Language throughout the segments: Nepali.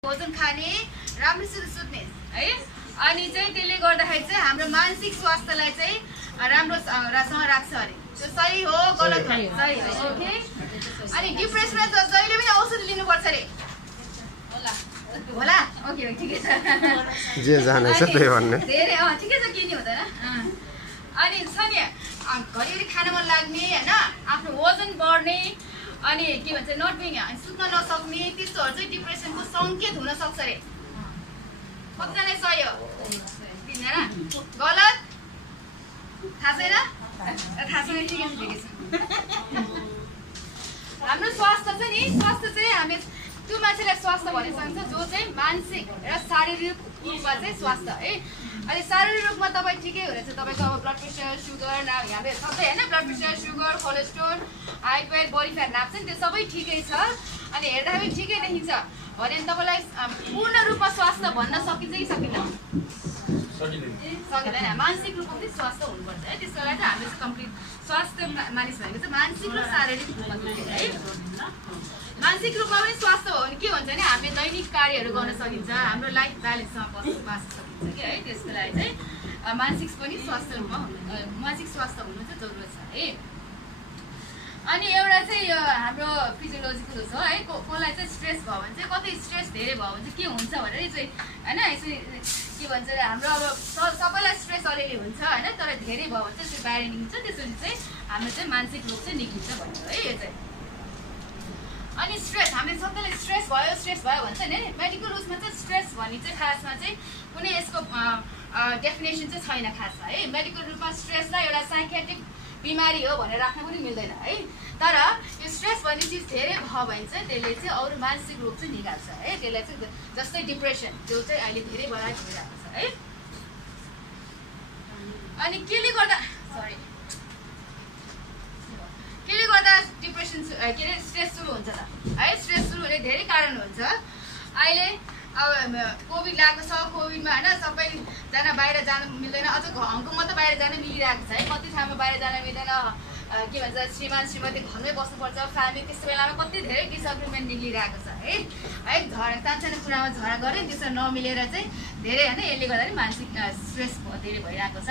भोजन खाने, राम्रोसित सुत्ने है। अनि चाहिँ त्यसले गर्दाखेरि चाहिँ हाम्रो मानसिक स्वास्थ्यलाई चाहिँ राम्रोसँग राख्छ अरे। त्यो सही हो गलत हो? सही हो। ओके। अनि डिप्रेसनमा जहिले पनि औषधि लिनुपर्छ अरे। होला ओके ठिकै छ। जे जानेछ त्यही भन्ने। धेरै ठिकै छ, के नि हुँदैन। अनि छ नि घरिघरि खान मन लाग्ने हैन, आफ्नो वजन बढ्ने, अनि के भन्छ नट बिङ सुत्न नसक्ने, त्यस्तोहरू चाहिँ डिप्रेसनको सङ्केत हुन सक्छ अरे। कतिजना सही हो? तिनजना गलत? थाहा छैन? थाहा छैन, ठिकै छ ठिकै छ। हाम्रो स्वास्थ्य चाहिँ नि, स्वास्थ्य चाहिँ हामी त्यो मान्छेलाई स्वास्थ्य भन्ने सक्छ जो चाहिँ मानसिक र शारीरिक रूपमा चाहिँ स्वास्थ्य है। अनि शारीरिक रूपमा तपाईँ ठिकै हुनेछ, तपाईँको अब ब्लड प्रेसर, सुगर, हामीले सबै होइन, blood pressure, sugar, cholesterol, height weight, body fat नाप्छ नि, त्यो सबै ठिकै छ। अनि हेर्दा पनि ठिकै देखिन्छ भने तपाईँलाई पूर्ण रूपमा स्वास्थ्य भन्न सकिन्छ कि सकिँदैन? सकिँदैन। मानसिक रूपमा पनि स्वास्थ्य हुनुपर्छ है। त्यसको लागि चाहिँ हामीले चाहिँ कम्प्लिट स्वास्थ्य मानिस भनेको चाहिँ मानसिक र शारीरिक रूपमा है। मानसिक रूपमा पनि स्वास्थ्य हो भने के हुन्छ भने हामीले दैनिक कार्यहरू गर्न सकिन्छ, हाम्रो लाइफ ब्यालेन्समा बाँच्न सकिन्छ कि है। त्यसको लागि चाहिँ मानसिक पनि स्वास्थ्य रूपमा मानसिक स्वास्थ्य हुनु चाहिँ जरुरत छ है। अनि एउटा चाहिँ यो हाम्रो फिजियोलोजिकल छ है, कसलाई चाहिँ स्ट्रेस भयो भने चाहिँ कतै स्ट्रेस धेरै भयो भने चाहिँ के हुन्छ भनेर चाहिँ होइन, यसरी के भन्छ हाम्रो अब सबैलाई स्ट्रेस अलिअलि हुन्छ होइन, तर धेरै भयो भने चाहिँ त्यो बाहिर निस्किन्छ, त्यसरी चाहिँ हाम्रो चाहिँ मानसिक रोग चाहिँ निस्किन्छ भन्यो है यो चाहिँ। अनि स्ट्रेस, हामीले सबैलाई स्ट्रेस भयो भन्छ नि, मेडिकल उसमा चाहिँ स्ट्रेस भन्ने चाहिँ खासमा चाहिँ कुनै यसको डेफिनेसन चाहिँ छैन खासमा है। मेडिकल रूपमा स्ट्रेसलाई एउटा साइकियाट्रिक बिमारी हो भनेर राख्न पनि मिल्दैन है। तर यो स्ट्रेस भन्ने चिज धेरै भयो भने चाहिँ त्यसले चाहिँ अरू मानसिक रोग चाहिँ निकाल्छ है। त्यसलाई चाहिँ जस्तै डिप्रेसन, त्यो चाहिँ अहिले धेरै भइरहेको छ है। अनि केले गर्दा डिप्रेसन के अरे स्ट्रेस सुरु हुन्छ त है? स्ट्रेस सुरु हुने धेरै कारण हुन्छ। अहिले अब कोभिड लागेको छ, कोभिडमा होइन सबैजना बाहिर जान मिल्दैन, अझ घरको मात्रै बाहिर जान मिलिरहेको छ है। कति ठाउँमा बाहिर जान मिल्दैन, के भन्छ श्रीमान श्रीमती घरमै बस्नुपर्छ, फ्यामिली त्यस्तो बेलामा कति धेरै डिसएग्रिमेन्ट निक्लिरहेको छ है। है सानो कुरामा झगडा गऱ्यो त्यसो नमिलेर चाहिँ धेरै होइन, यसले गर्दा पनि मानसिक स्ट्रेस धेरै भइरहेको छ।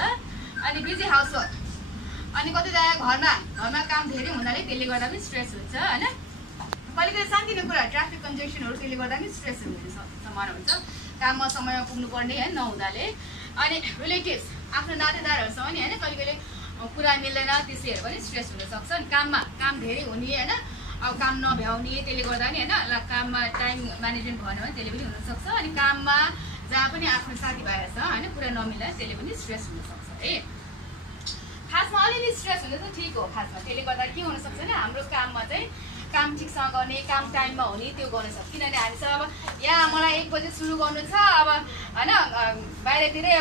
अनि बिजी हाउसवर्क, अनि कतिजना घरमा काम धेरै हुनाले त्यसले गर्दा पनि स्ट्रेस हुन्छ होइन। कहिले कहिले सानोतिनो कुरा ट्राफिक कन्जेक्सनहरू त्यसले गर्दा पनि स्ट्रेस हुने सम्भावना हुन्छ, काममा समयमा पुग्नुपर्ने होइन नहुँदाले। अनि रिलेटिभ्स, आफ्नो नातेदारहरूसँग नि होइन कहिले कहिले कुरा मिल्दैन, त्यसैहरू पनि स्ट्रेस हुनसक्छ। अनि काम धेरै हुने होइन, अब काम नभ्याउने, त्यसले गर्दा नि होइन काममा टाइम म्यानेजमेन्ट भएन भने त्यसले पनि हुनसक्छ। अनि काममा जहाँ पनि आफ्नो साथीभाइहरूसँग होइन कुरा नमिल्दा त्यसले पनि स्ट्रेस हुनसक्छ है। खासमा अलिअलि स्ट्रेस हुने चाहिँ ठिक हो खासमा, त्यसले गर्दा के हुनसक्छ भने हाम्रो काममा चाहिँ काम ठिकसँग गर्ने, काम टाइममा हुने त्यो गर्न सक्छ। किनभने हामीसँग अब यहाँ मलाई 1 बजे सुरु गर्नु छ अब होइन, बाहिरतिरै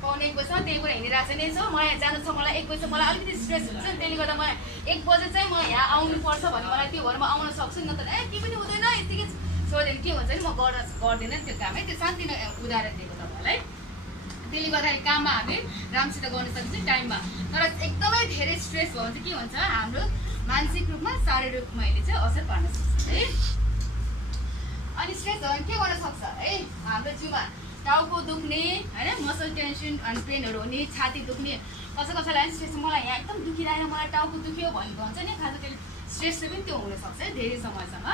1:45 बजीसम्म त्यही कुरा हिँडिरहेको छ नि, यसो मलाई जानु छ, मलाई 1 बजी मलाई अलिकति स्ट्रेस हुन्छ नि, त्यसले गर्दा मलाई 1 बजे चाहिँ मलाई यहाँ आउनुपर्छ भने मलाई त्यो भएर म आउन सक्छु नि, नत्र के पनि हुँदैन यतिकै सोधेर के हुन्छ नि म गर्दिनँ त्यो काम है। त्यो सानोतिनो उदाहरण दिएको तपाईँलाई। त्यसले गर्दाखेरि काममा हामी राम्रोसित गर्न सकिन्छ टाइममा। तर एकदमै धेरै स्ट्रेस भयो भने चाहिँ के हुन्छ हाम्रो मानसिक रूपमा शारीरिक रूपमा यसले चाहिँ असर पार्न सक्छ है। अनि स्ट्रेस भयो भने के गर्न सक्छ है, हाम्रो जिउमा टाउको दुख्ने होइन, मसल टेन्सन अनि पेनहरू हुने, छाती दुख्ने, कसैलाई स्ट्रेस मलाई यहाँ एकदम दुखिरहेर मलाई टाउको दुख्यो भनेको हुन्छ नि, खासमा त्यसले स्ट्रेसले पनि त्यो हुनसक्छ है धेरै समयसम्म।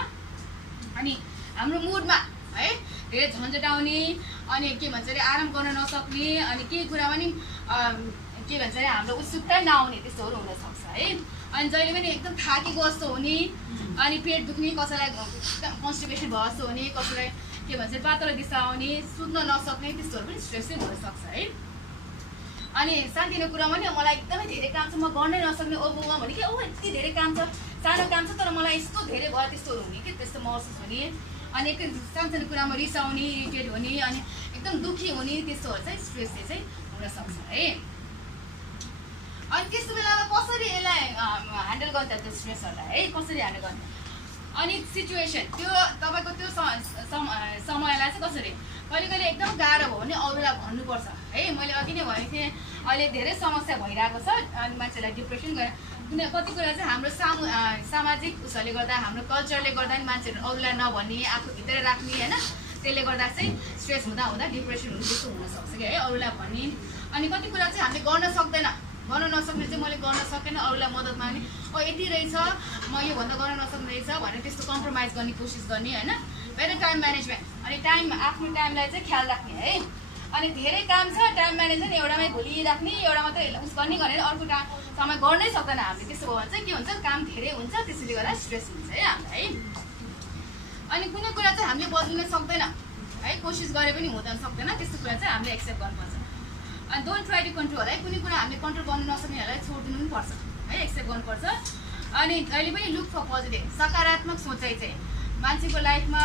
अनि हाम्रो मुडमा है धेरै झन्झटाउने, अनि के भन्छ अरे आराम गर्न नसक्ने, अनि केही कुरा पनि के भन्छ अरे हाम्रो उत्सुकता नआउने, त्यस्तोहरू हुनसक्छ है। अनि जहिले पनि एकदम थाकेको जस्तो हुने, अनि पेट दुख्ने, कसैलाई कन्स्टिपेसन भयो जस्तो हुने, कसैलाई के भन्छ पातलो दिशा आउने, सुत्न नसक्ने, त्यस्तोहरू पनि स्ट्रेसै हुनसक्छ है। अनि सानोतिनो कुरामा नि मलाई एकदमै धेरै काम छ म गर्नै नसक्ने, ओभरमा भने कि यति धेरै काम छ, सानो काम छ तर मलाई यस्तो धेरै भयो त्यस्तोहरू हुने कि त्यस्तो महसुस हुने। अनि एकदम सानोसानो कुरामा रिसाउने, इरिटेट हुने, अनि एकदम दुःखी हुने, त्यस्तोहरू चाहिँ स्ट्रेसले चाहिँ हुनसक्छ है। अनि त्यस्तो बेलामा कसरी यसलाई ह्यान्डल गर्दा त्यो स्ट्रेसहरूलाई है कसरी ह्यान्डल गर्ने, अनि सिचुएसन त्यो तपाईँको त्यो समयलाई चाहिँ कसरी, कहिले कहिले एकदम गाह्रो भयो भने अरूलाई भन्नुपर्छ है। मैले अघि नै भनेको थिएँ अहिले धेरै समस्या भइरहेको छ, अनि मान्छेलाई डिप्रेसन गएर कति कुरा चाहिँ हाम्रो सामाजिक उसले गर्दा हाम्रो कल्चरले गर्दा नि मान्छेहरू अरूलाई नभन्ने, आफू भित्र राख्ने होइन, त्यसले गर्दा चाहिँ स्ट्रेस हुँदा हुँदा डिप्रेसन हुनु जस्तो हुनसक्छ कि है अरूलाई भन्ने। अनि कति कुरा चाहिँ हामीले गर्न सक्दैन, गर्न नसक्ने चाहिँ मैले गर्न सकेन, अरूलाई मद्दत माग्ने, यति रहेछ म योभन्दा गर्न नसक्ने रहेछ भनेर त्यस्तो कम्प्रोमाइज गर्ने कोसिस गर्ने होइन। बेटर टाइम म्यानेजमेन्ट, अनि आफ्नो टाइमलाई चाहिँ ख्याल राख्ने है। अनि धेरै काम छ, टाइम म्यानेजमेन्ट एउटामै भुलिराख्ने, एउटा मात्रै उस गर्ने गरेर अर्को समय गर्नै सक्दैन हामीले। त्यस्तो भयो भने चाहिँ के हुन्छ, काम धेरै हुन्छ, त्यसैले गर्दा स्ट्रेस हुन्छ है हामीलाई है। अनि कुनै कुरा चाहिँ हामीले बदलिन सक्दैन है, कोसिस गरे पनि हुँदैन सक्दैन, त्यस्तो कुरा चाहिँ हामीले एक्सेप्ट गर्नुपर्छ। अनि डोन्ट ट्राई टु कन्ट्रोल है, कुनै कुरा हामीले कन्ट्रोल गर्नु नसक्नेहरूलाई छोडिदिनु पनि पर्छ है, एक्सेप्ट गर्नुपर्छ। अनि अहिले पनि लुक फर पोजिटिभ, सकारात्मक सोचाइ चाहिँ मान्छेको लाइफमा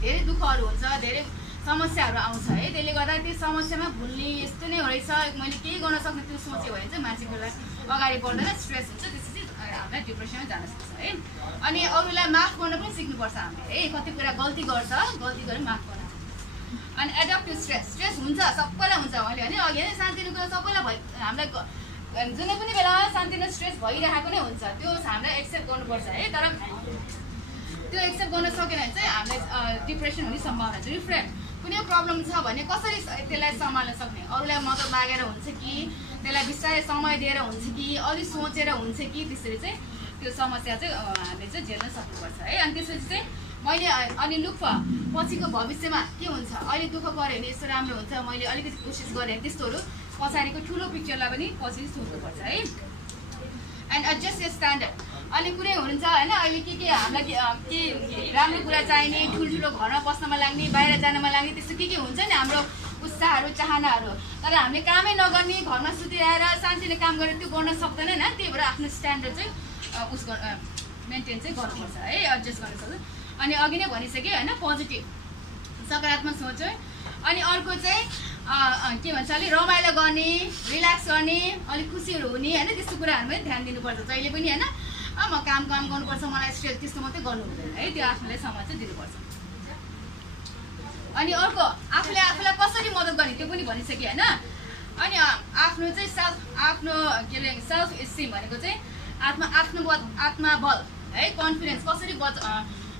धेरै दुःखहरू हुन्छ, धेरै समस्याहरू आउँछ है, त्यसले गर्दा त्यो समस्यामा भुल्ने यस्तो नै रहेछ मैले केही गर्न सक्ने त्यो सोच्यो भने चाहिँ मान्छेको लाइफ अगाडि बढ्दैन, स्ट्रेस हुन्छ, त्यसपछि हामीलाई डिप्रेसनमा जान सक्छ है। अनि अरूलाई माफ गर्न पनि सिक्नुपर्छ हामीले है, कति कुरा गल्ती गर्छ, गल्ती गरेर माफ गर्न। अनि एडप्ट टु स्ट्रेस, स्ट्रेस हुन्छ सबैलाई हुन्छ, मैले भने अघि नै शान्तिको कुरा सबैलाई हामीलाई जुनै पनि बेला शान्तिको स्ट्रेस भइरहेको नै हुन्छ, त्यो हामीलाई एक्सेप्ट गर्नुपर्छ है। तर त्यो एक्सेप्ट गर्न सकेन भने चाहिँ हामीलाई डिप्रेसन हुने सम्भावना छ। रिफ्रेम, कुनै प्रब्लम छ भने कसरी त्यसलाई सम्हाल्न सक्ने, अरूलाई मद्दत मागेर हुन्छ कि त्यसलाई बिस्तारै समय दिएर हुन्छ कि अलि सोचेर हुन्छ कि, त्यसरी चाहिँ त्यो समस्या चाहिँ हामीले चाहिँ झेल्न सक्नुपर्छ है। अनि त्यसपछि चाहिँ मैले अनि लुक फर पछिको भविष्यमा के हुन्छ, अहिले दुःख गऱ्यो भने यस्तो राम्रो हुन्छ, मैले अलिकति कोसिस गरेँ भने त्यस्तोहरू पछाडिको ठुलो पिक्चरलाई पनि पछि सोच्नुपर्छ है। एन्ड एडजस्ट यर स्ट्यान्डर्ड, अनि कुनै हुन्छ होइन अहिले के हामीलाई के राम्रो कुरा चाहिने, ठुल्ठुलो घरमा बस्नमा लाग्ने, बाहिर जानमा लाग्ने, त्यस्तो के हुन्छ नि हाम्रो उत्साहहरू चाहनाहरू, तर हामीले कामै नगर्ने, घरमा सुतिरहेर शान्तिले काम गरेर त्यो गर्न सक्दैन होइन। त्यही भएर आफ्नो स्ट्यान्डर्ड चाहिँ मेन्टेन चाहिँ गर्नुपर्छ है, एडजस्ट गर्न सक्छ। अनि अघि नै भनिसकेँ होइन, पोजिटिभ सकारात्मक सोच है। अनि अर्को चाहिँ के भन्छ अलिक रमाइलो गर्ने, रिल्याक्स गर्ने, अलिक खुसीहरू हुने होइन, त्यस्तो कुराहरूमै ध्यान दिनुपर्छ जहिले पनि होइन। म काम गर्नुपर्छ, मलाई स्ट्रेस त्यस्तो मात्रै गर्नु हुँदैन है, त्यो आफूलाई समय चाहिँ दिनुपर्छ। अनि अर्को आफूलाई कसरी मद्दत गर्ने त्यो पनि भनिसकेँ होइन। अनि आफ्नो चाहिँ आफ्नो के अरे सेल्फ एस्टिम भनेको चाहिँ आत्मबल है, कन्फिडेन्स कसरी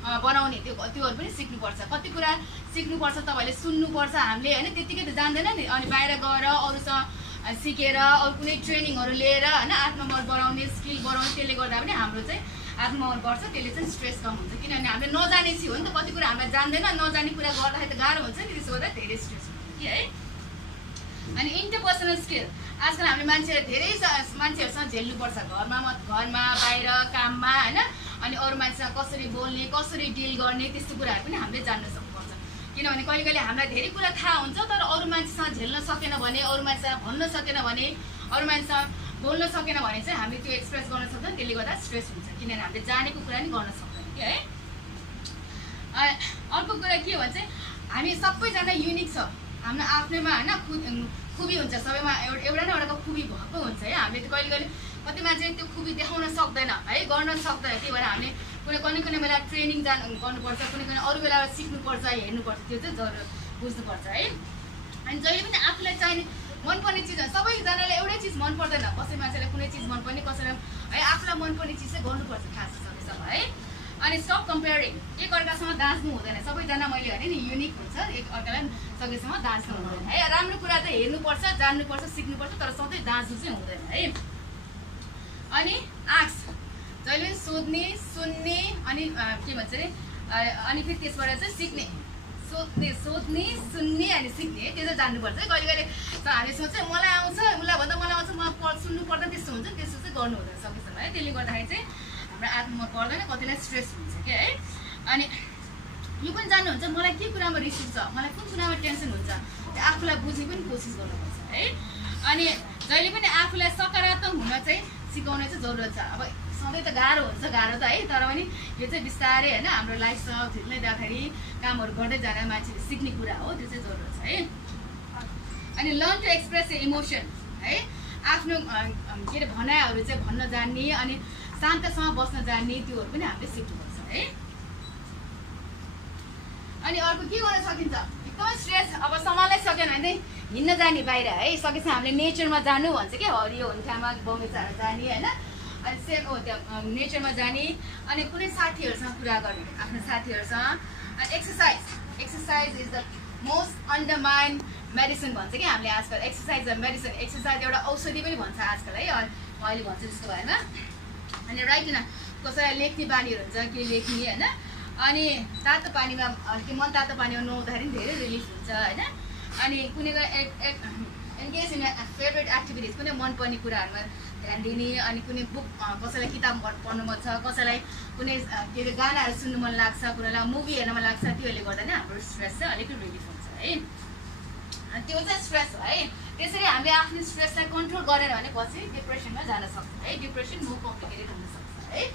बनाउने त्योहरू पनि सिक्नुपर्छ। कति कुरा सिक्नुपर्छ, तपाईँहरूले सुन्नुपर्छ हामीले होइन, त्यत्तिकै त जान्दैन नि। अनि बाहिर गएर अरूसँग सिकेर अरू कुनै ट्रेनिङहरू लिएर होइन आत्मबल बढाउने, स्किल बढाउने, त्यसले गर्दा पनि हाम्रो चाहिँ आत्मबल बढ्छ, त्यसले चाहिँ स्ट्रेस कम हुन्छ। किनभने हामीले नजाने छु हो नि त, कति कुरा हामीलाई जान्दैन, नजाने कुरा गर्दाखेरि त गाह्रो हुन्छ नि, त्यसो गर्दा धेरै स्ट्रेस हुन्छ कि है। अनि इन्टरपर्सनल स्किल, आजकल हामीले मान्छेहरूसँग झेल्नुपर्छ, घरमा बाहिर काममा होइन। अनि अरू मान्छेसँग कसरी बोल्ने, कसरी डिल गर्ने, त्यस्तो कुराहरू पनि हामीले जान्न सक्नुपर्छ। किनभने कहिले कहिले हामीलाई धेरै कुरा थाहा हुन्छ, तर अरू मान्छेसँग झेल्न सकेन भने, अरू मान्छेसँग भन्न सकेन भने, अरू मान्छेसँग बोल्न सकेन भने चाहिँ हामीले त्यो एक्सप्रेस गर्न सक्दैन, त्यसले गर्दा स्ट्रेस हुन्छ। किनभने हामीले जानेको कुरा नि गर्न सक्दैन कि है। अर्को कुरा के भन्छ, हामी सबैजना युनिक छ, हाम्रो आफ्नैमा होइन खुबी हुन्छ, सबैमा एउटा न एउटा खुबी भएको हुन्छ है। हामीले कहिले कहिले कति मान्छेले त्यो खुबी देखाउन सक्दैन है, गर्न सक्दैन, त्यही भएर हामीले कुनै बेला ट्रेनिङ गर्नुपर्छ, कुनै अरू बेला सिक्नुपर्छ, हेर्नुपर्छ, त्यो चाहिँ जरुर बुझ्नुपर्छ है। अनि जहिले पनि आफूलाई चाहिने मनपर्ने चिज, सबैजनालाई एउटै चिज मन पर्दैन, कसै मान्छेलाई कुनै चिज मनपर्ने, कसैलाई है आफूलाई मनपर्ने चिज चाहिँ गर्नुपर्छ खास सकेसम्म है। अनि स्टप कम्पेयरिङ, एकअर्कासँग दाँच्नु हुँदैन, सबैजना मैले भने नि युनिक हुन्छ, एकअर्कालाई सकेसम्म दाँच्नु हुँदैन है। राम्रो कुरा चाहिँ हेर्नुपर्छ, जान्नुपर्छ, सिक्नुपर्छ, तर सधैँ दाँच्नु चाहिँ हुँदैन है। अनि आक्स, जहिले पनि सोध्ने, सुन्ने, अनि के भन्छ अरे, अनि फेरि त्यसबाट चाहिँ सिक्ने, सोध्ने, सुन्ने अनि सिक्ने, त्यो चाहिँ जान्नुपर्छ है। कहिले कहिले हामीले सोध्छ मलाई आउँछ, उसलाई भन्दा मलाई आउँछ, म सुन्नु पर्दैन, त्यस्तो हुन्छ, त्यस्तो चाहिँ गर्नु हुँदैन सकेसम्म है। त्यसले गर्दाखेरि चाहिँ हाम्रो आत्ममा पर्दैन, कतिलाई स्ट्रेस हुन्छ क्या है। अनि यो पनि जान्नुहुन्छ मलाई के कुरामा रिस उठ्छ, मलाई कुन कुरामा टेन्सन हुन्छ, त्यो आफूलाई बुझ्ने पनि कोसिस गर्नुपर्छ है। अनि जहिले पनि आफूलाई सकारात्मक हुन चाहिँ सिकाउने चाहिँ जरुरत छ। अब सधैँ त गाह्रो हुन्छ, गाह्रो त है, तर पनि यो चाहिँ बिस्तारै होइन हाम्रो लाइफसँग झिक्दै जाँदाखेरि कामहरू गर्दै जाँदा मान्छेले सिक्ने कुरा हो, त्यो चाहिँ जरुरत छ है। अनि लर्न टु एक्सप्रेस इमोसन है, आफ्नो के अरे भनाइहरू चाहिँ भन्न जान्ने, अनि शान्तसँग बस्न जान्ने, त्योहरू पनि हामीले सिक्नुपर्छ है। अनि अर्को के गर्न सकिन्छ, एकदमै स्ट्रेस अब सम्हाल्नै सकेन भने हिँड्न जाने बाहिर है, सकेसम्म हामीले नेचरमा जानु भन्छ क्या, हरियो हुने ठाउँमा बगैँचाहरू जाने होइन, अनि त्यहाँ नेचरमा जाने, अनि कुनै साथीहरूसँग कुरा गर्ने, आफ्नो साथीहरूसँग। Exercise exercise is the most undermine medicine भन्छ कि हामीले आजकल एक्सर्साइज द मेडिसिन एक्सर्साइज एउटा औषधि पनि भन्छ आजकल है अहिले भन्छ जस्तो भएन अनि राइट न कसैलाई लेख्ने बानीहरू हुन्छ के लेख्ने होइन अनि तातो पानीमा त्यो मन तातो पानीमा नुहाउँदाखेरि पनि धेरै रिलिफ हुन्छ होइन अनि कुनै एन्गेज इन फेभरेट एक्टिभिटिज कुनै मनपर्ने कुराहरूमा ध्यान दिने अनि कुनै बुक कसैलाई किताब पढ्नु मन छ कसैलाई कुनै के अरे गानाहरू सुन्नु मन लाग्छ कुनैलाई मुभी हेर्न मन लाग्छ त्योहरूले गर्दा नै हाम्रो स्ट्रेस चाहिँ अलिकति रिलिफ हुन्छ है त्यो चाहिँ स्ट्रेस हो है त्यसरी हामीले आफ्नो स्ट्रेसलाई कन्ट्रोल गरेन भने पछि डिप्रेसनमा जान सक्छ है डिप्रेसन मोर कम्प्लिकेटेड हुनसक्छ है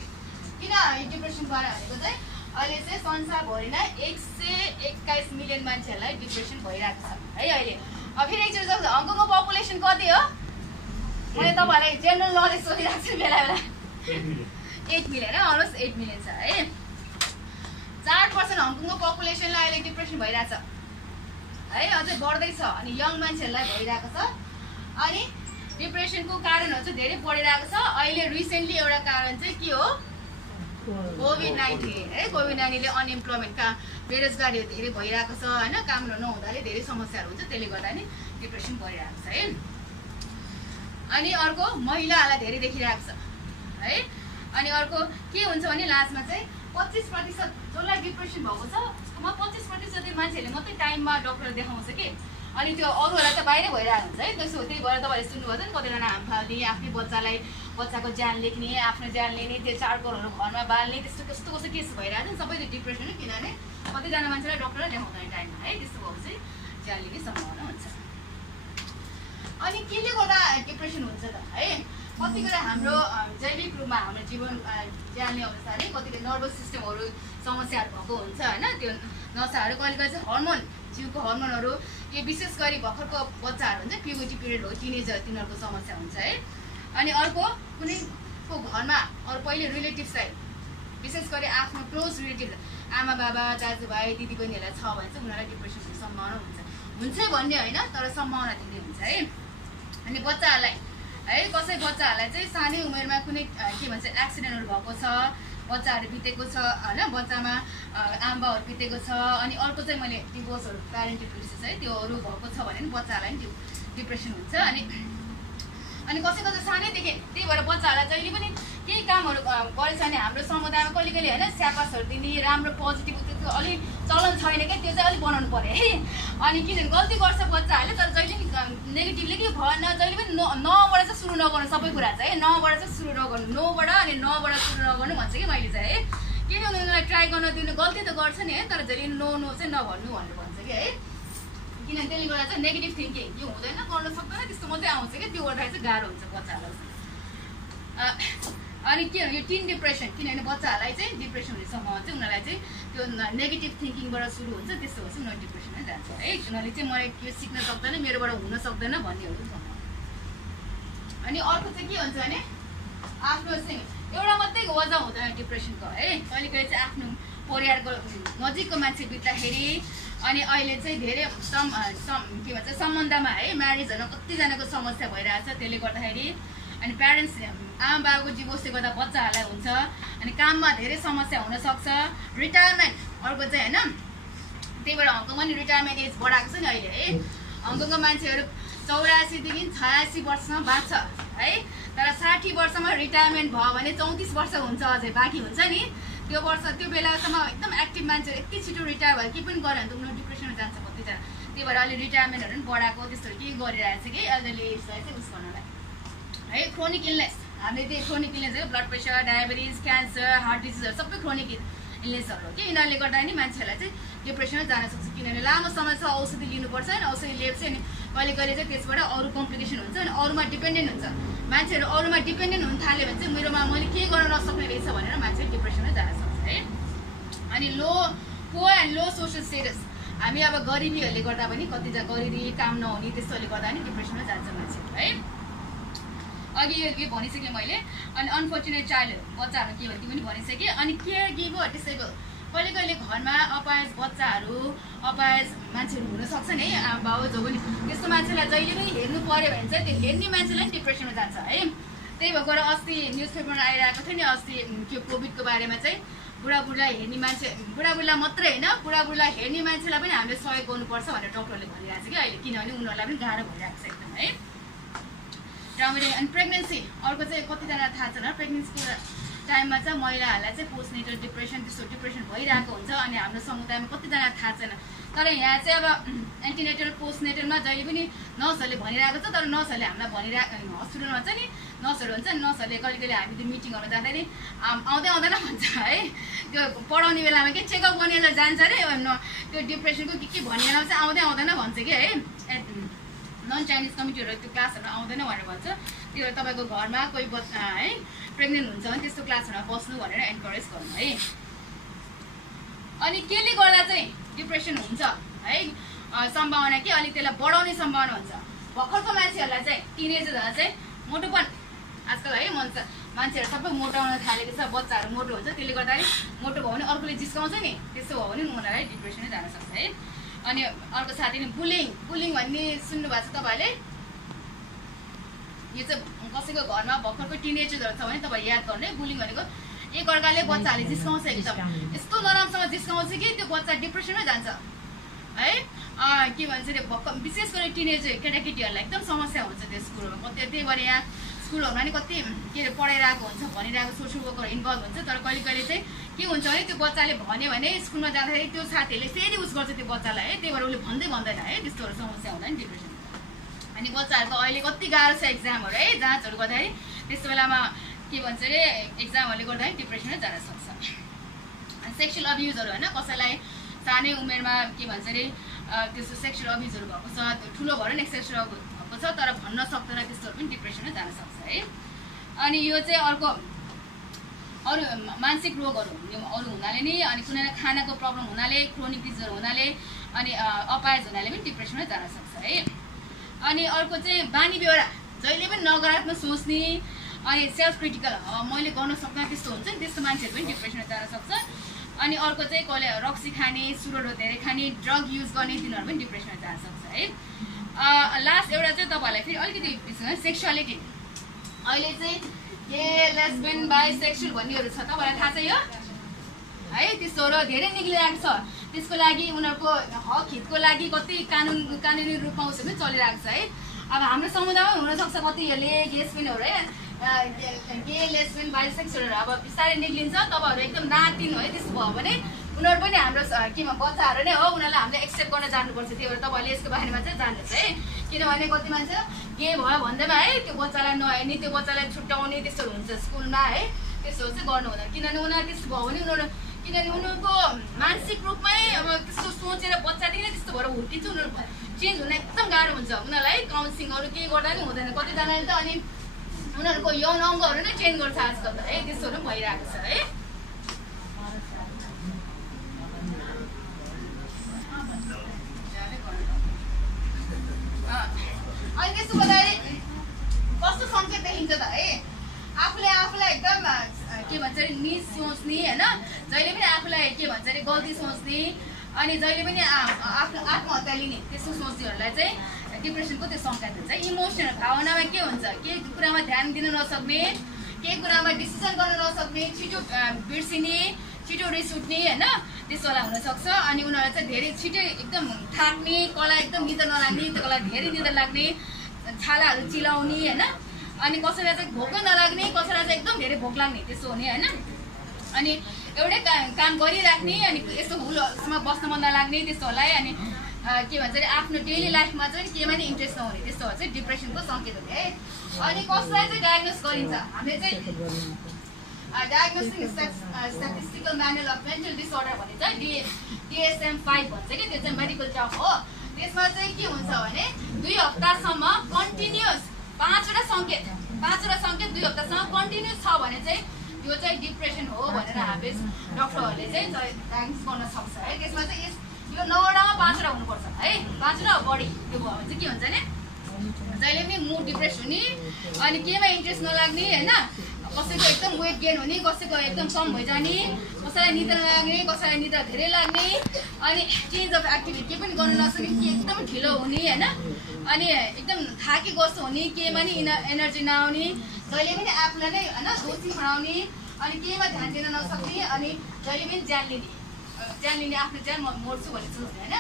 किन डिप्रेसन गऱ्यो भनेको चाहिँ अहिले चाहिँ संसारभरि नै 121 मिलियन मान्छेहरूलाई डिप्रेसन भइरहेको छ है अहिले फेरि एकचोटि जस्तो हङकङको पपुलेसन कति हो मैले तपाईँहरूलाई जेनरल नलेज सोधिरहेको छु बेला बेला 8 मिलियन अलमोस्ट 8 मिलियन छ है 4% हङकङको पपुलेसनलाई अहिले डिप्रेसन भइरहेछ है अझै बढ्दैछ अनि यङ मान्छेहरूलाई भइरहेको छ अनि डिप्रेसनको कारणहरू चाहिँ धेरै बढिरहेको छ अहिले रिसेन्टली एउटा कारण चाहिँ के हो कोभिड-19 है कोभिड-19ले अनइम्प्लोयमेन्ट बेरोजगारीहरू धेरै भइरहेको छ होइन कामहरू नहुँदाले धेरै समस्याहरू हुन्छ त्यसले गर्दा नि डिप्रेसन बढिरहेको छ है अनि अर्को महिलाहरूलाई धेरै देखिरहेको छ है अनि अर्को के हुन्छ भने लास्टमा चाहिँ 25% जसलाई डिप्रेसन भएको छ उसकोमा 25% मान्छेहरूले मात्रै टाइममा डक्टर देखाउँछ कि अनि त्यो अरूहरूलाई त बाहिरै भइरहेको हुन्छ है त्यसो त्यही भएर तपाईँहरूले सुन्नुभयो नि कतिजना हाम फाल्ने आफ्नै बच्चाको ज्यान लेख्ने आफ्नो ज्यान लिने त्यो चाडपर्वहरू घरमा बाल्ने त्यस्तो कस्तो कस्तो केस भइरहेको छ नि सबै त्यो डिप्रेसन किनभने कतिजना मान्छेलाई डक्टरलाई देखाउँदैन टाइममा है त्यस्तो भएको चाहिँ ज्यान लिने सम्भावना हुन्छ अनि केले गर्दा डिप्रेसन हुन्छ त है कतिखेर हाम्रो जैविक रूपमा हाम्रो जीवन ज्यानले अनुसार है कतिखेर नर्भस सिस्टमहरू समस्याहरू भएको हुन्छ होइन त्यो नसाहरू कहिले कहिले चाहिँ हर्मोन जिउको हर्मोनहरू यो विशेष गरी भर्खरको बच्चाहरू हुन्छ प्युबर्टी पिरियड हो टिनेजर तिनीहरूको समस्या हुन्छ है अनि अर्को कुनैको घरमा अरू पहिले रिलेटिभ्सलाई विशेष गरी आफ्नो क्लोज रिलेटिभ आमा बाबा दाजुभाइ दिदीबहिनीहरूलाई छ भने चाहिँ उनीहरूलाई डिप्रेसन हुने सम्भावना हुन्छ भन्ने होइन तर सम्भावना दिने हुन्छ है अनि बच्चाहरूलाई है कसै बच्चाहरूलाई चाहिँ सानै उमेरमा कुनै के भन्छ एक्सिडेन्टहरू भएको छ बच्चाहरू बितेको छ होइन बच्चामा आमाबाउहरू बितेको छ अनि अर्को चाहिँ मैले डिभोर्सहरू प्यारेन्टल डिभोर्स है त्योहरू भएको छ भने पनि बच्चाहरूलाई पनि डिप्रेसन हुन्छ अनि कसैको चाहिँ सानैदेखि त्यही भएर बच्चाहरूलाई जहिले पनि केही कामहरू गरेछ भने हाम्रो समुदायमा कहिले कहिले होइन स्यापासहरू दिने राम्रो पोजिटिभ त्यो अलिक चलन छैन क्या त्यो चाहिँ अलिक बनाउनु पऱ्यो है अनि किनभने गल्ती गर्छ बच्चाहरूले तर जहिले पनि नेगेटिभले के भएन जहिले पनि नबाट चाहिँ सुरु नगर्नु सबै कुरा चाहिँ है नबाट चाहिँ सुरु नगर्नु नोबाट अनि नबाट सुरु नगर्नु भन्छ कि मैले चाहिँ है किनभने उनीहरूलाई ट्राई गर्न दिनु गल्ती त गर्छ नि है तर जहिले नो चाहिँ नभन्नु भनेर भन्छ कि है किनभने त्यसले गर्दा चाहिँ नेगेटिभ थिङ्किङ यो हुँदैन गर्न सक्दैन त्यस्तो मात्रै आउँछ कि त्यो गर्दाखेरि चाहिँ गाह्रो हुन्छ बच्चाहरूलाई अनि के यो टिन डिप्रेसन किनभने बच्चाहरूलाई चाहिँ डिप्रेसन हुने सम्भावना चाहिँ उनीहरूलाई चाहिँ त्यो नेगेटिभ थिङ्किङबाट सुरु हुन्छ त्यस्तो भएपछि उनीहरू डिप्रेसनमा जान्छ है उनीहरूले चाहिँ मलाई त्यो सिक्न सक्दैन मेरोबाट हुन सक्दैन भन्नेहरू सम्भावना अनि अर्को चाहिँ के हुन्छ भने आफ्नो चाहिँ एउटा मात्रै वजह हुँदैन डिप्रेसनको है कहिले कहिले चाहिँ आफ्नो परिवारको नजिकको मान्छे बित्दाखेरि अनि अहिले चाहिँ धेरै के भन्छ सम्बन्धमा है म्यारेजहरूमा कतिजनाको समस्या भइरहेछ त्यसले गर्दाखेरि अनि प्यारेन्ट्स आमा बाबाको डिभोर्सले गर्दा बच्चाहरूलाई हुन्छ अनि काममा धेरै समस्या हुनसक्छ रिटायरमेन्ट अर्को चाहिँ होइन त्यही भएर हङकङमा नि रिटायरमेन्ट एज बढाएको छ नि अहिले है हङकङको मान्छेहरू 84 देखि 86 वर्षसम्म बाँच्छ है तर 60 वर्षमा रिटायरमेन्ट भयो भने 34 वर्ष हुन्छ अझै बाँकी हुन्छ नि त्यो बेलासम्म एकदम एक्टिभ मान्छेहरू यति छिटो रिटायर भयो के पनि गर्यो भने त उनीहरू डिप्रेसनमा जान्छ कतिजना त्यही भएर अहिले रिटायरमेन्टहरू पनि बढाएको त्यस्तोहरू केही गरिरहेको छ कि एल्डरली एजलाई चाहिँ उस गर्नलाई है क्रोनिक इलनेस हामीले त्यही क्रोनिक इलनेस है blood pressure diabetes cancer heart डिजिजहरू सबै क्रोनिक इलनेसहरू हो कि यिनीहरूले गर्दा नि मान्छेहरूलाई चाहिँ डिप्रेसनमा जान सक्छ किनभने लामो समयसम्म औषधि लिनुपर्छ अनि औषधि लिएपछि अनि कहिले कहिले चाहिँ त्यसबाट अरू कम्प्लिकेसन हुन्छ अनि अरूमा डिपेन्डेन्ट हुन्छ मान्छेहरू अरूमा डिपेन्डेन्ट हुन थाल्यो भने चाहिँ मेरोमा मैले के गर्न नसक्ने रहेछ भनेर मान्छे डिप्रेसनमा जान सक्छ है अनि poor and low social status हामी अब गरिबीहरूले गर्दा पनि कतिजना गरिबी काम नहुने त्यस्तोहरूले गर्दा पनि डिप्रेसनमा जान्छ मान्छेहरू है अघि यो भनिसकेँ मैले अनि अनफर्चुनेट चाइल्ड बच्चाहरू के भन्थ्यो पनि भनिसकेँ अनि केयर गिभर डिसेबल कहिले कहिले घरमा अपायज बच्चाहरू अपायज मान्छेहरू हुनसक्छ नि है आमा बाउ जो पनि त्यस्तो मान्छेलाई जहिले पनि हेर्नु पऱ्यो भने चाहिँ त्यो हेर्ने मान्छेलाई पनि डिप्रेसनमा जान्छ है त्यही भएर अस्ति न्युज पेपरमा आइरहेको थियो नि अस्ति त्यो कोभिडको बारेमा चाहिँ बुढाबुढीलाई हेर्ने मान्छे बुढाबुढीलाई मात्रै होइन बुढाबुढीलाई हेर्ने मान्छेलाई पनि हामीले सहयोग गर्नुपर्छ भनेर डक्टरले भनिरहेको छ कि अहिले किनभने उनीहरूलाई पनि गाह्रो भइरहेको छ एकदम है राम्ररी अनि प्रेग्नेन्सी अर्को चाहिँ कतिजना थाहा छैन प्रेग्नेन्सीको टाइममा चाहिँ महिलाहरूलाई चाहिँ पोस्टनेटल डिप्रेसन त्यस्तो डिप्रेसन भइरहेको हुन्छ अनि हाम्रो समुदायमा कतिजना थाहा छैन तर यहाँ चाहिँ अब एन्टिनेटल पोस्टनेटलमा जहिले पनि नर्सहरूले भनिरहेको छ तर नर्सहरूले हामीलाई भनिरहेको हस्पिटलमा चाहिँ नि नर्सहरू हुन्छ नि नर्सहरूले कहिले कहिले हामी त्यो मिटिङहरूमा जाँदाखेरि आउँदै आउँदैन भन्छ है त्यो पढाउने बेलामा के चेकअप गर्नेलाई जान्छ अरे त्यो डिप्रेसनको के भनेर चाहिँ आउँदैन भन्छ कि है नन चाइनिज कमिटीहरू त्यो क्लासहरू आउँदैन भनेर भन्छ त्यो तपाईँको घरमा कोही है प्रेग्नेन्ट हुन्छ भने त्यस्तो क्लासहरूमा बस्नु भनेर एन्करेज गर्नु है अनि केले गर्दा चाहिँ डिप्रेसन हुन्छ है सम्भावना के अलिक त्यसलाई बढाउने सम्भावना हुन्छ भर्खरको मान्छेहरूलाई चाहिँ टिनेजरहरूलाई चाहिँ मोटोपन आजकल है मान्छेहरू सबै मोटाउन थालेको छ बच्चाहरू मोटो हुन्छ त्यसले गर्दाखेरि मोटो भयो भने अर्कोले जिस्काउँछ नि त्यस्तो भयो भने उनीहरूलाई डिप्रेसनै जान सक्छ है अनि अर्को साथीले बुलिङ भन्ने सुन्नुभएको छ तपाईँहरूले यो चाहिँ कसैको घरमा भर्खरको टिनेजरहरू छ भने तपाईँ याद गर्नु है बुलिङ भनेको एक अर्काले बच्चाहरूले जिस्काउँछ एकदम यस्तो नराम्रोसँग जिस्काउँछ कि त्यो बच्चा डिप्रेसनमै जान्छ है के भन्छ अरे भर्खर विशेष गरी टिनेजर केटाकेटीहरूलाई एकदम समस्या हुन्छ त्यो स्कुलहरूमा कति त्यही भएर यहाँ स्कुलहरूमा नि कति के अरे पढाइरहेको हुन्छ भनिरहेको सोसियल वर्कर इन्भल्भ हुन्छ तर कहिले कहिले चाहिँ के हुन्छ भने त्यो बच्चाले भन्यो भने स्कुलमा जाँदाखेरि त्यो साथीहरूले फेरि उस गर्छ त्यो बच्चालाई है त्यही भएर उसले भन्दैन है त्यस्तोहरू समस्या हुँदैन डिप्रेसन अनि बच्चाहरूको अहिले कति गाह्रो छ एक्जामहरू है जाँचहरू गर्दाखेरि त्यस्तो बेलामा के भन्छ अरे एक्जामहरूले गर्दाखेरि डिप्रेसनै जान सक्छ अनि सेक्सुअल अब्युजहरू होइन कसैलाई सानै उमेरमा के भन्छ अरे त्यस्तो सेक्सुअल अब्युजहरू भएको छ त्यो ठुलो भएर नि सेक्सुअल भएको छ तर भन्न सक्दैन त्यस्तोहरू पनि डिप्रेसनै जान सक्छ है अनि यो चाहिँ अर्को अरू मानसिक रोगहरू अरू हुनाले नि अनि कुनै खानाको प्रब्लम हुनाले क्रोनिक डिजिजहरू हुनाले अनि अपायज हुनाले पनि डिप्रेसनै जान सक्छ है अनि अर्को चाहिँ बानी बेहोरा जहिले पनि नकारात्मक सोच्ने अनि सेल्फ क्रिटिकल मैले गर्न सक्दिनँ त्यस्तो हुन्छ नि त्यस्तो मान्छेहरू पनि डिप्रेसनमा जान सक्छ अनि अर्को चाहिँ कसले रक्सी खाने सुरोहरू धेरै खाने ड्रग युज गर्ने तिनीहरू पनि डिप्रेसनमा जान सक्छ है लास्ट एउटा चाहिँ तपाईँहरूलाई फेरि अलिकति सेक्सुअलिटी अहिले चाहिँ के लेस्बियन बाइसेक्सुअल भन्नेहरू छ तपाईँलाई थाहा छ यो है त्यस्तोहरू धेरै निक्लिरहेको छ त्यसको लागि उनीहरूको हक हितको लागि कति कानुनी रूपमा उसो पनि चलिरहेको छ है अब हाम्रो समुदायमा हुनसक्छ कति लेस्बियनहरू है गे लेस्बियन बाइसेक्सुअलहरू अब बिस्तारै निक्लिन्छ तपाईँहरू एकदम नातिनु है त्यस्तो भयो भने उनीहरू पनि हाम्रो केमा बच्चाहरू नै हो उनीहरूलाई हामीले एक्सेप्ट गर्न जानुपर्छ त्यही भएर तपाईँहरूले यसको बारेमा चाहिँ जान्नुहोस् है किनभने कति मान्छे के भयो भन्दैमा है त्यो बच्चालाई नहेर्ने त्यो बच्चालाई छुट्याउने त्यस्तोहरू हुन्छ स्कुलमा है त्यस्तोहरू चाहिँ गर्नु हुँदैन किनभने उनीहरू त्यस्तो भयो भने किनभने उनीहरूको मानसिक रूपमै अब त्यस्तो सोचेर बच्चादेखि नै त्यस्तो भएर हुर्किन्छ उनीहरू चेन्ज हुन एकदम गाह्रो हुन्छ उनीहरूलाई काउन्सिलिङहरू केही गर्दा पनि हुँदैन कतिजनाले त अनि उनीहरूको यौन अङ्गहरू नै चेन्ज गर्छ आजकल त है त्यस्तोहरू पनि भइरहेको छ है अनि त्यसो गर्दाखेरि कस्तो सङ्केत देखिन्छ त है आफूलाई एकदम के भन्छ अरे निज सोच्ने होइन जहिले पनि आफूलाई के भन्छ अरे गल्ती सोच्ने अनि जहिले पनि आफ्नो आत्महत्या लिने त्यस्तो सोच्नेहरूलाई चाहिँ डिप्रेसनको त्यो सङ्केत हुन्छ इमोसनल भावनामा के हुन्छ केही कुरामा ध्यान दिन नसक्ने केही कुरामा डिसिजन गर्न नसक्ने छिटो बिर्सिने छिटो रिस उठ्ने होइन त्यस्तोलाई हुनसक्छ अनि उनीहरूलाई चाहिँ धेरै छिटो एकदम थाक्ने कसलाई एकदम निद्रा नलाग्ने त्यसलाई धेरै निद्रा लाग्ने छालाहरू चिलाउने होइन अनि कसैलाई चाहिँ भोकै नलाग्ने कसैलाई चाहिँ एकदम धेरै भोक लाग्ने त्यस्तो हुने होइन अनि एउटै काम गरिराख्ने अनि यस्तो हुलमा बस्न मन नलाग्ने त्यस्तोहरूलाई अनि के भन्छ अरे आफ्नो डेली लाइफमा चाहिँ केमा नि इन्ट्रेस्ट नहुने त्यस्तोहरू चाहिँ डिप्रेसनको सङ्केत हुने है अनि कसलाई चाहिँ डायग्नोस गरिन्छ हामीले चाहिँ diagnostic statistical manual of mental disorder भन्ने चाहिँ DSM-5 भन्छ कि त्यो चाहिँ मेडिकल टर्म हो त्यसमा चाहिँ के हुन्छ भने 2 हप्तासम्म कन्टिन्युस 5वटा सङ्केत 2 हप्तासम्म कन्टिन्युस छ भने चाहिँ यो चाहिँ डिप्रेसन हो भनेर हामीले डक्टरहरूले चाहिँ डायग्नोस गर्न सक्छ है त्यसमा चाहिँ यो 9वटामा 5वटा हुनुपर्छ है 5वटा बढी त्यो भयो भने चाहिँ के हुन्छ भने जहिले पनि मुड डिप्रेस हुने अनि केमा इन्ट्रेस्ट नलाग्ने होइन कसैको एकदम वेट गेन हुने कसैको एकदम कम भइजाने कसैलाई निद्रा नलाग्ने कसैलाई निद्रा धेरै लाग्ने अनि चेन्ज अफ एक्टिभिटी केही पनि गर्न नसक्ने कि एकदम ढिलो हुने होइन अनि एकदम थाकेको जस्तो हुने केमा नि एनर्जी नआउने जहिले पनि आफूलाई नै होइन दोषी बनाउने अनि केहीमा ध्यान दिन नसक्ने अनि जहिले पनि ज्यान लिने आफ्नो ज्यान म मोड्छु भन्ने सोच्ने होइन।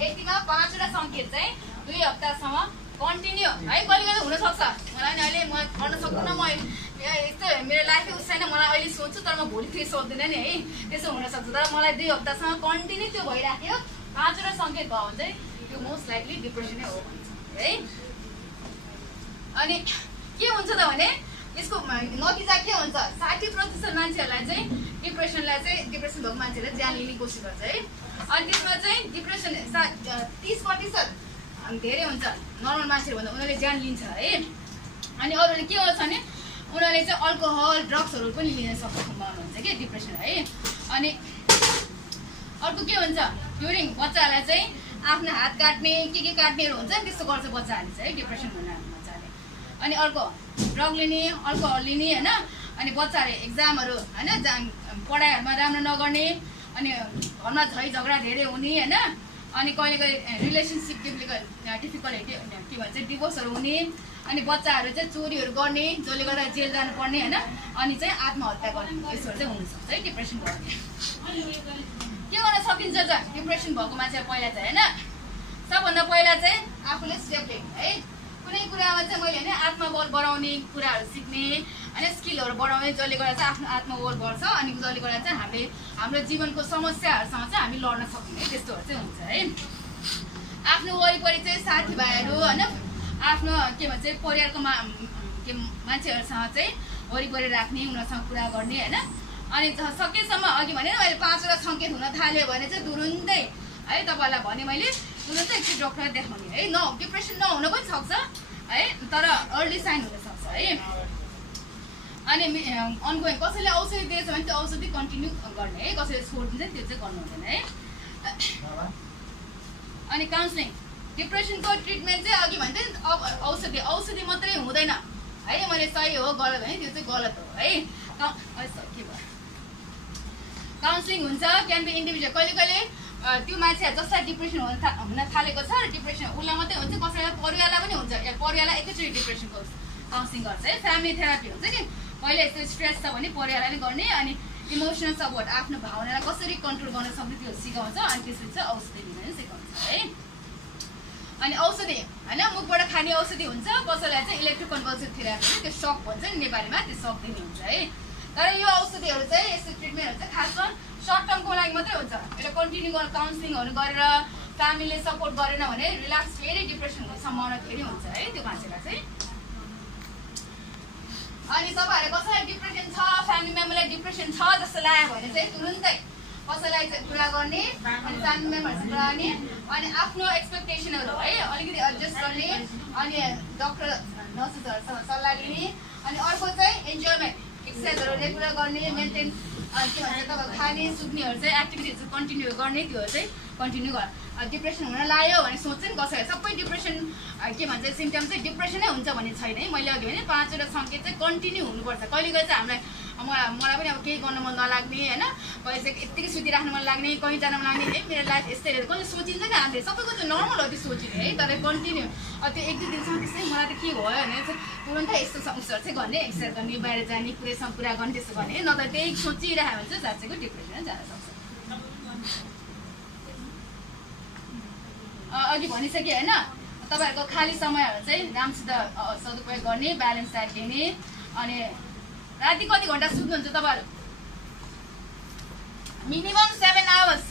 यतिमा 5वटा सङ्केत चाहिँ 2 हप्तासम्म कन्टिन्यू है। कहिले कहिले हुनसक्छ मलाई नि अहिले म गर्न सक्दिनँ, म यस्तो मेरो लाइफै उस छैन, मलाई अहिले सोच्छु तर म भोलि फेरि सोच्दिनँ नि है, त्यसो हुनसक्छ। तर मलाई 2 हप्तासम्म कन्टिन्यू त्यो भइराख्यो 5वटा सङ्केत भयो भने चाहिँ त्यो मोस्ट लाइकली डिप्रेसनै हो भन्छ है। अनि के हुन्छ त भने यसको नतिजा के हुन्छ, 60% मान्छेहरूलाई चाहिँ डिप्रेसन भएको मान्छेहरूले ज्यान लिने कोसिस गर्छ है। अनि त्यसमा चाहिँ डिप्रेसन 30% धेरै हुन्छ नर्मल मान्छेहरूभन्दा, उनीहरूले ज्यान लिन्छ है। अनि अरूले के गर्छ भने उनीहरूले चाहिँ अल्कोहल ड्रग्सहरू पनि लिन सक्ने सम्भावना हुन्छ कि डिप्रेसन है। अनि अर्को के हुन्छ, ड्युरिङ बच्चाहरूलाई चाहिँ आफ्नो हात काट्ने के काट्नेहरू हुन्छ नि, त्यस्तो गर्छ बच्चाहरूले चाहिँ है डिप्रेसन भन्ने बच्चाले। अनि अर्को ड्रग लिने अल्कोहल लिने होइन। अनि बच्चाहरूले एक्जामहरू होइन पढाइहरूमा राम्रो नगर्ने, अनि घरमा झगडा धेरै हुने होइन। अनि कहिले कहिले रिलेसनसिप डिफिकल्टी के भन्छ डिभोर्सहरू हुने। अनि बच्चाहरू चाहिँ चोरीहरू गर्ने, जसले गर्दा जेल जानुपर्ने होइन। अनि चाहिँ आत्महत्या गर्ने, यस्तोहरू चाहिँ हुनसक्छ है डिप्रेसन भयो भने। के गर्न सकिन्छ त डिप्रेसन भएको मान्छे पहिला चाहिँ होइन, सबभन्दा पहिला चाहिँ आफूले स्टेप लिने है। कुनै कुरामा चाहिँ मैले होइन आत्मबल बढाउने कुराहरू सिक्ने होइन, स्किलहरू बढाउने, जसले गर्दा चाहिँ आफ्नो आत्मबल बढ्छ। अनि जसले गर्दा चाहिँ हामीले हाम्रो जीवनको समस्याहरूसँग चाहिँ हामी लड्न सक्ने, त्यस्तोहरू चाहिँ हुन्छ है। आफ्नो वरिपरि चाहिँ साथीभाइहरू होइन, आफ्नो के भन्छ परिवारको मान्छेहरूसँग चाहिँ वरिपरि राख्ने, उनीहरूसँग कुरा गर्ने होइन। अनि सकेसम्म अघि भने मैले 5वटा सङ्केत हुन थाल्यो भने चाहिँ तुरुन्तै है तपाईँलाई भने मैले तुरुन्तै एकचोटि डक्टरलाई देखाउने है। डिप्रेसन नहुन पनि सक्छ है, तर अर्ली साइन हुनसक्छ है। अनि अनगोइङ कसैले औषधि दिएछ भने त्यो औषधि कन्टिन्यू गर्ने है, कसैले छोडिदिन्छ त्यो चाहिँ गर्नु हुँदैन है। अनि काउन्सिलिङ डिप्रेसनको ट्रिटमेन्ट चाहिँ अघि भन्थे औषधि मात्रै हुँदैन है। मैले सही हो गलत भने त्यो चाहिँ गलत हो है। के भयो काउन्सिलिङ हुन्छ, क्यान बी इन्डिभिजुअल। कहिले कहिले त्यो मान्छे जसलाई डिप्रेसन हुन थालेको छ र डिप्रेसन उसलाई मात्रै हुन्छ, कसैलाई परिवारलाई पनि हुन्छ, परिवारलाई एकैचोटि डिप्रेसनको काउन्सिलिङ गर्छ है। फ्यामिली थेरापी हुन्छ नि, पहिला यस्तो स्ट्रेस छ भने परिवारलाई नै गर्ने। अनि इमोसनल सपोर्ट आफ्नो भावनालाई कसरी कन्ट्रोल गर्न सक्ने त्यो सिकाउँछ। अनि त्यसपछि चाहिँ औषधि लिन पनि सिकाउँछ है। अनि औषधि होइन मुखबाट खाने औषधि हुन्छ, कसैलाई चाहिँ इलेक्ट्रोकन्भल्सिभ थेरापी त्यो सक भन्छ नि नेपालीमा, त्यो सक दिने हुन्छ है। तर यो औषधिहरू चाहिँ यस्तो ट्रिटमेन्टहरू चाहिँ खासमा सर्ट टर्मको लागि मात्रै हुन्छ। यसले कन्टिन्यू गरेर काउन्सिलिङहरू गरेर फ्यामिलीले सपोर्ट गरेन भने रिल्याक्स फेरि डिप्रेसन हुने सम्भावना फेरि हुन्छ है त्यो मान्छेलाई चाहिँ। अनि तपाईँहरूले कसैलाई डिप्रेसन छ, फ्यामिली मेम्बरलाई डिप्रेसन छ जस्तो लाग्यो भने चाहिँ तुरुन्तै कसैलाई चाहिँ कुरा गर्ने, अनि फ्यामिली मेम्बरसँग कुरा गर्ने, अनि आफ्नो एक्सपेक्टेसनहरू है अलिकति एडजस्ट गर्ने, अनि डक्टर नर्सेसहरूसँग सल्लाह लिने। अनि अर्को चाहिँ इन्जोयमेन्ट एक्सर्साइजहरू रेगुलर गर्ने, मेन्टेन के भन्छ तपाईँ खाने सुत्नेहरू चाहिँ एक्टिभिटिजहरू कन्टिन्यू गर्ने, त्यो चाहिँ कन्टिन्यू गर। डिप्रेसन हुन लाग्यो भने सोच्छ नि कसैले सबै डिप्रेसन के भन्छ सिम्टम चाहिँ डिप्रेसनै हुन्छ भन्ने छैन है। मैले अघि भने 5वटा सङ्केत चाहिँ कन्टिन्यू हुनुपर्छ। कहिले कहिले चाहिँ हामीलाई मलाई पनि अब केही गर्न मन नलाग्ने होइन, कहिले चाहिँ यत्तिकै सुतिराख्नु मन लाग्ने, कहीँ जान मन लाग्ने है, मेरो लाइफ यस्तै कहिले सोचिन्छ कि हामीले सबैको चाहिँ नर्मल हो त्यो सोच्ने है। तर कन्टिन्यू त्यो 1-2 दिनसम्म त्यस्तै मलाई त के भयो भने चाहिँ तुरन्तै यस्तो समस्याहरू चाहिँ गर्ने, एक्सर्साइज गर्ने, बाहिर जाने, कुरैसँग कुरा गर्ने, त्यस्तो गर्ने है। नत्र त्यही सोचिरहेको भने चाहिँ साँच्चैको डिप्रेसन जान सक्छ। अघि भनिसकेँ होइन, तपाईँहरूको खाली समयहरू चाहिँ राम्रोसित सदुपयोग गर्ने, ब्यालेन्स डायट लिने। अनि राति कति घन्टा सुत्नुहुन्छ तपाईँहरू? मिनिमम 7 आवर्स,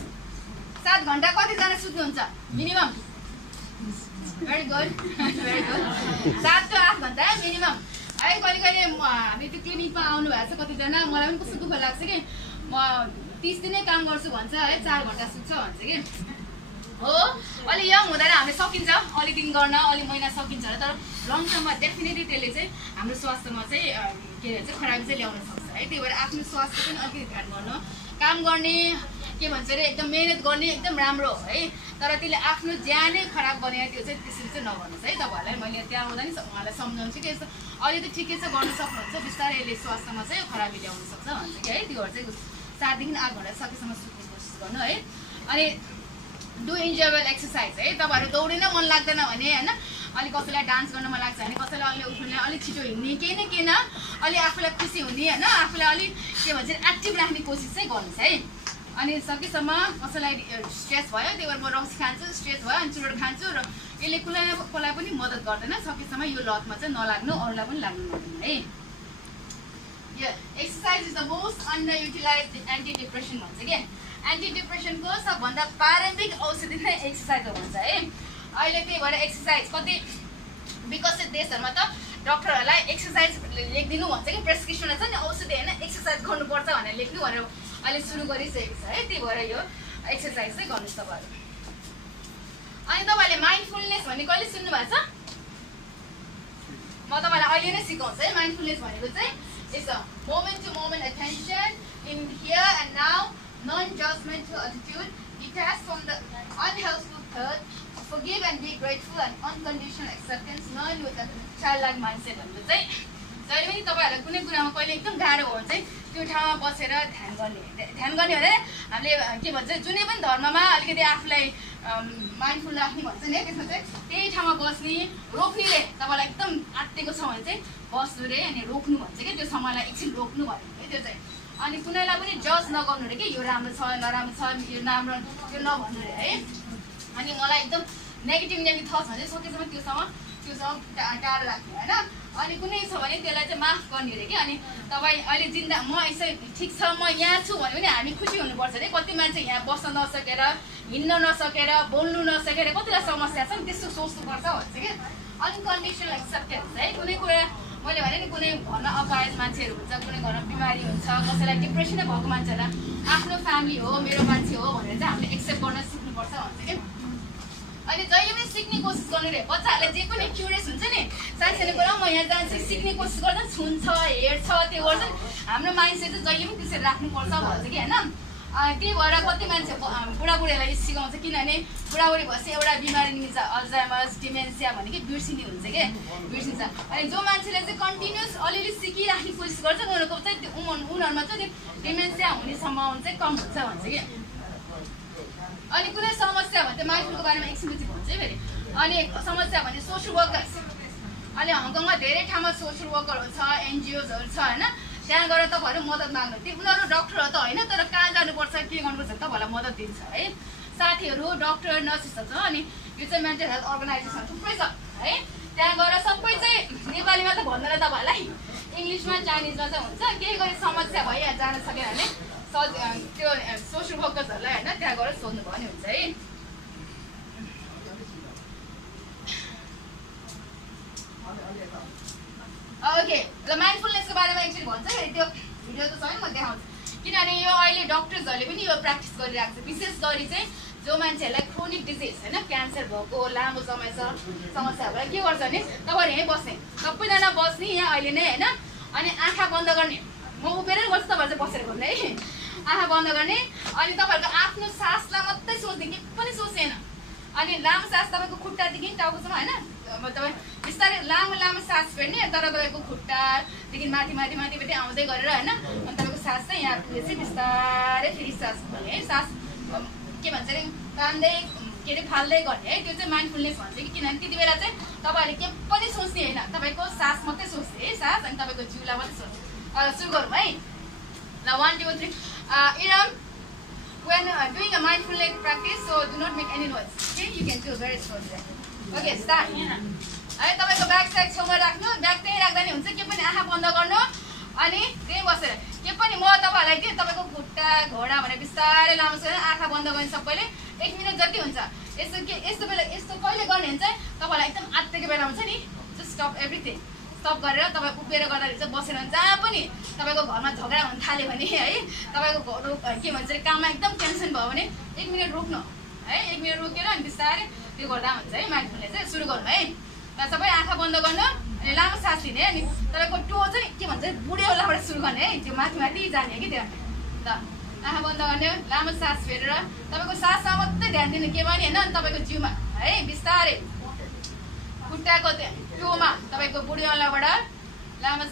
7 घन्टा कतिजना सुत्नुहुन्छ minimum? Very good very good, 7 to 8 घन्टा मिनिमम है। कहिले कहिले हामी त्यो क्लिनिकमा आउनु भएको छ कतिजना, मलाई पनि कस्तो दुःख लाग्छ कि म 30 दिनै काम गर्छु भन्छ है, 4 घन्टा सुत्छ भन्छ कि हो। अलि यङ हुँदैन हामीले सकिन्छ अलि दिन गर्न, अलि महिना सकिन्छ होला, तर लङ टर्ममा डेफिनेटली त्यसले चाहिँ हाम्रो स्वास्थ्यमा चाहिँ के भन्छ खराबी चाहिँ ल्याउन सक्छ है। त्यही भएर आफ्नो स्वास्थ्य पनि अलिकति ध्यान गर्नु, काम गर्ने, के भन्छ अरे एकदम मेहनत गर्ने एकदम राम्रो हो है। तर त्यसले आफ्नो ज्यानै खराब गर्ने त्यो चाहिँ त्यसरी चाहिँ नगर्नुहोस् है। तपाईँहरूलाई मैले त्यहाँ आउँदा नि उहाँलाई सम्झाउँछु कि यस्तो अलि त ठिकै छ गर्न सक्नुहुन्छ, बिस्तारै यसले स्वास्थ्यमा चाहिँ खराबी ल्याउन सक्छ भन्छ कि है। त्योहरू चाहिँ 7 देखि 8 घन्टा सकेसम्म सुत्ने कोसिस गर्नु है। अनि डु इन्जोयबल एक्सर्साइज है। तपाईँहरू दौडिन मन लाग्दैन भने होइन अलि कसैलाई डान्स गर्न मन लाग्छ भने कसैलाई अलि उठ्ने अलि छिटो हिँड्ने केही न केही न अलि आफूलाई खुसी हुने हैन आफूलाई अलि के भन्छ एक्टिभ राख्ने कोसिस चाहिँ गर्नुस् है अनि सकेसम्म कसैलाई स्ट्रेस भयो त्यही भएर म रक्सी खान्छु स्ट्रेस भयो अनि चुरोट खान्छु र यसले कसलाई पनि मद्दत गर्दैन सकेसम्म यो लतमा चाहिँ नलाग्नु अरूलाई पनि लाग्नु नदिनु है exercise is the most underutilised antidepression भन्छ के एन्टी-डिप्रेसनको सबभन्दा प्रारम्भिक औषधि नै एक्सरसाइज हो भन्छ है अहिले त्यही भएर एक्सरसाइज कति विकसित देशहरुमा त डाक्टरहरुलाई एक्सरसाइज लेखिदिनु भन्छ कि प्रेस्क्रिप्सन छ नि औषधि हैन एक्सरसाइज गर्नुपर्छ भनेर लेख्नु भनेर अहिले सुरु गरिसकेको छ है त्यही भएर यो एक्सरसाइज चाहिँ गर्नुस् तपाईहरु अनि तपाईले माइन्डफुलनेस भन्ने कहिले सुन्नु भएको छ म तपाईलाई अहिले नै सिकाउँछु है माइन्डफुलनेस भनेको चाहिँ it's a moment to moment attention in here and now non-judgmental attitude detached from the unhelpful thought forgive and be grateful and unconditional acceptance learn with a childlike mindset भन्नु चाहिँ जहिले पनि तपाईहरुलाई कुनै कुरामा कहिले एकदम गाह्रो हो भने चाहिँ त्यो ठाउँमा बसेर ध्यान गर्ने भने हामीले के भन्छ जुनै पनि धर्ममा अलिकति आफूलाई माइन्डफुल राख्ने भन्छ नि त्यसमा चाहिँ त्यही ठाउँमा बस्ने रोक्नेले तपाईलाई एकदम आत्तेको छ भने चाहिँ बस्नु रे अनि रोक्नु भन्छ के त्यो समयलाई एकछिन रोक्नु भन्ने के त्यो चाहिँ अनि कुनैलाई पनि जज नगर्नु रे के यो राम्रो छ नराम्रो छ यो राम्रो त्यो नभन्नु रे है अनि मलाई एकदम नेगेटिभ थट्स भने सकेसम्म त्योसँग टाढा राख्ने हैन अनि कुनै छ भने त्यसलाई चाहिँ माफ गर्ने रे के अनि तपाई अहिले जिन्दा म यसै ठीक छ म यहाँ छु भने पनि हामी खुसी हुनुपर्छ रे कति मान्छे यहाँ बस्न नसकेर हिँड्न नसकेर बोल्नु नसकेर कतिलाई समस्या छ नि त्यस्तो सोच्नुपर्छ भन्छ के अनकन्डिसनल एक्सेप्टेन्स है कुनै कुरा मैले भने नि कुनै घरमा अपायज मान्छेहरु हुन्छ कुनै घरमा बिमारी हुन्छ कसैलाई डिप्रेसनै भएको मान्छेलाई आफ्नो फ्यामिली हो मेरो मान्छे हो भनेर चाहिँ हामीले एक्सेप्ट गर्न सिक्नुपर्छ भन्छ के अनि जहिले पनि सिक्ने कोसिस गर्नु रे बच्चाहरुले जे पनि क्युरियस हुन्छ नि सानसानो कुरा म यहाँ जान्छु सिक्ने कोसिस गर्दा छुन्छ हेर्छ त्यो गर्छ हाम्रो माइन्डसेट चाहिँ जहिले पनि त्यसरी राख्नुपर्छ भन्छ कि हैन त्यही भएर कति मान्छे बुढाबुढीलाई सिकाउँछ किनभने बुढाबुढी भएपछि एउटा बिमारी निस्किन्छ अल्जाइमर्स डिमेन्सिया भन्ने कि बिर्सिने हुन्छ के बिर्सिन्छ अनि जो मान्छेले चाहिँ कन्टिन्युअस अलिअलि सिकिराख्ने कोसिस गर्छ उनीहरूको चाहिँ उनीहरुमा चाहिँ डिमेन्सिया हुने सम्भावना चाहिँ कम हुन्छ भन्छ कि अनि कुनै समस्या भने माइन्डफुलको बारेमा एकछिनपछि भन्छ है फेरि अनि समस्या भने सोशल वर्कर्स अहिले हङकङमा धेरै ठाउँमा सोशल वर्करहरू छ एनजिओजहरू छ हैन त्यहाँ गएर तपाईहरु मद्दत माग्नु ती उनीहरु डाक्टरहरु त हैन तर कहाँ जानुपर्छ के गर्नुपर्छ तपाईहरुलाई मद्दत दिन्छ है साथीहरु डाक्टर नर्सेसहरु छ अनि यो चाहिँ मेन्टल हेल्थ अर्गनाइजेसन थुप्रै छ है त्यहाँ गएर सबै चाहिँ नेपालीमा त भन्दैन तपाईहरुलाई इंग्लिशमा चाइनिजमा चाहिँ हुन्छ केही गरी समस्या भइया जान सकेन भने त्यो सोशल वर्कर्सहरुलाई हैन त्यहाँ गएर सोध्नु पर्ने हुन्छ है ओके ल माइन्डफुलनेसको बारेमा एकचोटि भन्छ है त्यो भिडियो त छैन म देखाउँछु किनभने यो अहिले डाक्टर्सहरुले पनि यो प्र्याक्टिस गरिरहेको छ विशेष गरी चाहिँ जो मान्छेहरुलाई क्रोनिक डिजिज हैन क्यान्सर भएको लामो समस्या भएर के गर्छ भने तपाईहरु यही बस्ने सबैजना बस्ने यहाँ अहिले नै हैन अनि आँखा बन्द गर्ने म उभिएर गर्छु तपाईहरु चाहिँ बसेर गर्नु है आँखा बन्द गर्ने अनि तपाईहरुको आफ्नो सासलाई मात्रै सोच्ने के पनि सोच्दैन अनि लामो सास तपाईको खुट्टादेखि टाउकोसम्म हैन तपाई बिस्तारै लामो सास फेर्ने तर तपाईको खुट्टादेखि माथि आउँदै गरेर हैन अनि तपाईको सास चाहिँ यहाँ पुगेपछि बिस्तारै फेरि सास भन्ने है सास के भन्छ रे तान्दै के रे फाल्दै गर्ने है त्यो चाहिँ माइन्डफुलनेस भन्छ कि किनभने त्यति बेला चाहिँ तपाईहरुले के पनि सोच्ने हैन तपाईको सास मात्रै सोच्ने है सास अनि तपाईको जिउलाई मात्रै सोच्ने सुरु गरौँ है ल 1 2 3 Iram when doing a mindfulness practice so do not make any noise okay you can do very slowly okay start है तपाईको ब्याक साइड छेउमा राख्नु ब्याक त्यही राख्दा नि हुन्छ के पनि आँखा बन्द गर्नु अनि त्यही बसेर के पनि म तपाईहरुलाई के तपाईको खुट्टा घोडा भने बिस्तारै लामो छ आँखा बन्द गर्ने सबैले 1 मिनेट जति हुन्छ यस्तो बेला यस्तो कहिले गर्ने हुन्छ तपाईहरुलाई एकदम आत्तेको बेला हुन्छ नि जस्ट स्टप एभ्रीथिङ स्टप गरेर तपाई उभिएर गर्दा चाहिँ बसेर जहाँ पनि तपाईको घरमा झगडा हुन थाल्यो भने है तपाईको घर के भन्छ रे काममा एकदम टेन्सन भयो भने 1 मिनेट रोक्नु है 1 मिनेट रोकेर अनि बिस्तारै त्यो गर्दा हुन्छ है माइन्डफुलनेस चाहिँ सुरु गर्नु है ल सबै आँखा बन्द गर्नु अनि लामो सास लिने अनि तपाईको टो चाहिँ के भन्छ बुढेउलाबाट सुरु गर्ने है त्यो माथि जाने कि त्यो ल आँखा बन्द गर्ने लामो सास फेरेर तपाईको सासमा मात्रै ध्यान दिनु के पनि हैन तपाईको जिउमा है बिस्तारै खुट्टाको टोमा तपाईको बुढेउलाबाट लामो